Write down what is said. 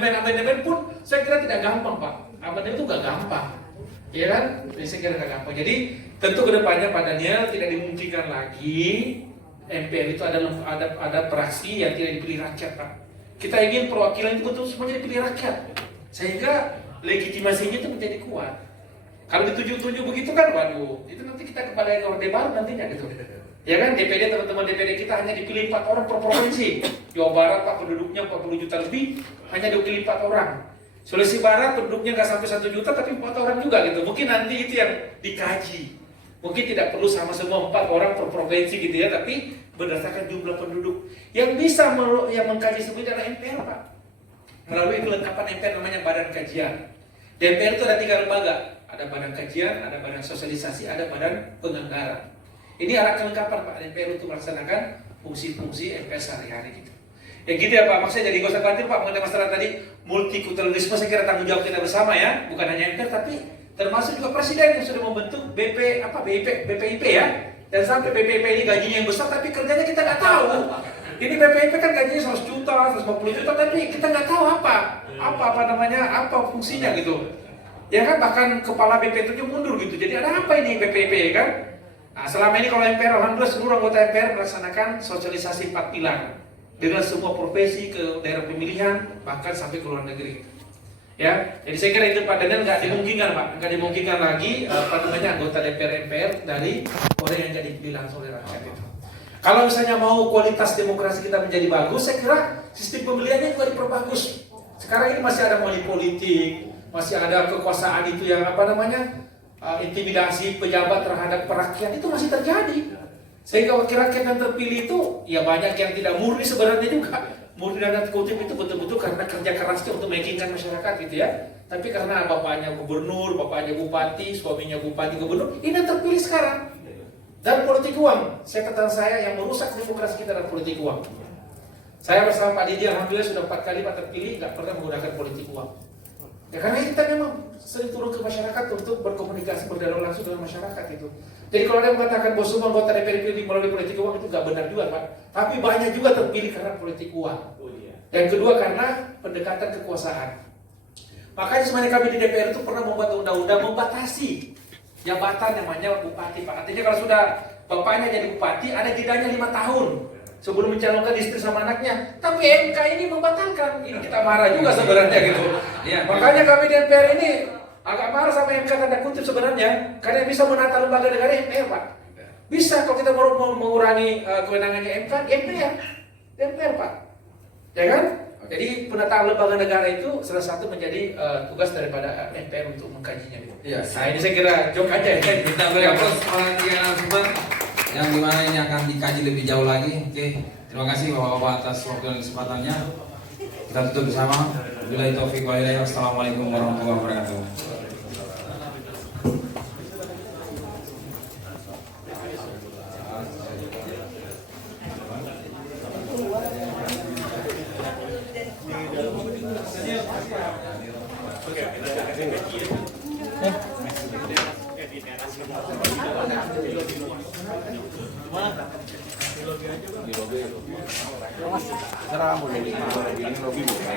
amandemen pun saya kira tidak gampang Pak. Amandemen itu nggak gampang, ya kan? Jadi saya kira nggak gampang. Jadi tentu kedepannya Pak Daniel tidak dimungkinkan lagi MPR itu ada praksi yang tidak dipilih rakyat Pak. Kita ingin perwakilan itu betul semuanya dipilih rakyat, sehingga legitimasinya itu menjadi kuat. Kalau dituju-tuju begitu kan, waduh, itu nanti kita kepada Orde Baru nantinya gitu. Ya kan, DPD, teman-teman DPD kita hanya dipilih 4 orang per provinsi. Jawa Barat Pak penduduknya 40 juta lebih, hanya dipilih 4 orang. Sulawesi Barat penduduknya nggak sampai 1 juta tapi 4 orang juga gitu. Mungkin nanti itu yang dikaji. Mungkin tidak perlu sama semua 4 orang per provinsi gitu ya, tapi berdasarkan jumlah penduduk. Yang bisa yang mengkaji semuanya adalah MPR Pak. Melalui kelengkapan MPR namanya Badan Kajian. Di MPR itu ada 3 lembaga. Ada Badan Kajian, ada Badan Sosialisasi, ada Badan Penganggaran. Ini arah kelengkapan Pak MPR untuk melaksanakan fungsi-fungsi MPR sehari-hari gitu. Ya gitu ya Pak, maksudnya jadi gak usah khawatir Pak mengenai masalah tadi multikulturalisme. Saya kira tanggung jawab kita bersama ya, bukan hanya MPR tapi termasuk juga Presiden yang sudah membentuk BPIP ya. Dan sampai BPIP ini gajinya yang besar tapi kerjanya kita nggak tahu. Ini BPIP kan gajinya 100 juta, 150 juta tapi kita nggak tahu apa fungsinya gitu. Ya kan, bahkan kepala BP itu mundur gitu. Jadi ada apa ini BPIP ya kan? Nah, selama ini kalau MPR, alhamdulillah seluruh anggota MPR melaksanakan sosialisasi 4 pilar dengan semua profesi ke daerah pemilihan, bahkan sampai ke luar negeri. Ya, jadi saya kira itu Pak Daniel nggak dimungkinkan lagi anggota DPR MPR dari orang yang jadi dipilih langsung oleh rakyat itu. Kalau misalnya mau kualitas demokrasi kita menjadi bagus, saya kira sistem pemilihannya juga diperbagus. Sekarang ini masih ada money politik, masih ada kekuasaan itu yang intimidasi pejabat terhadap rakyat itu masih terjadi. Sehingga wakil rakyat yang terpilih itu ya banyak yang tidak murni sebenarnya juga. Murni dan kutip itu betul-betul karena kerja kerasnya untuk meyakinkan masyarakat gitu ya. Tapi karena bapaknya gubernur, bapaknya bupati, suaminya bupati gubernur, ini yang terpilih sekarang. Dan politik uang, saya yang merusak demokrasi kita adalah politik uang. Saya bersama Pak Didi alhamdulillah sudah 4 kali Pak terpilih, nggak pernah menggunakan politik uang. Ya karena kita memang sering turun ke masyarakat untuk berkomunikasi, berdialog langsung dengan masyarakat itu. Jadi kalau ada yang mengatakan bahwa semua anggota DPR dipilih melalui politik uang, itu nggak benar juga Pak. Tapi banyak juga terpilih karena politik uang. Yang kedua karena pendekatan kekuasaan. Makanya sebenarnya kami di DPR itu pernah membuat undang-undang membatasi jabatan namanya bupati Pak. Artinya kalau sudah bapaknya jadi bupati, ada jedanya 5 tahun sebelum mencalonkan istri sama anaknya. Tapi MK ini membatalkan. Ini kita marah juga sebenarnya gitu. Ya, makanya kami di MPR ini agak marah sama MK tanda kutip sebenarnya, karena bisa menata lembaga negara MPR Pak. Bisa kalau kita mau mengurangi kewenangannya MPR Pak. Ya kan? Jadi penataan lembaga negara itu salah satu menjadi tugas daripada MPR untuk mengkajinya. Ya, nah ini saya kira jok aja ya. Kita beri aplaus orang tiga narasumber yang dimana ini akan dikaji lebih jauh lagi. Oke, terima kasih Bapak-bapak atas waktu dan kesempatannya. Kita tutup bersama. Wabillahi taufiq wal hidayah. Assalamualaikum warahmatullahi wabarakatuh. Serah boleh ini lobby bukan?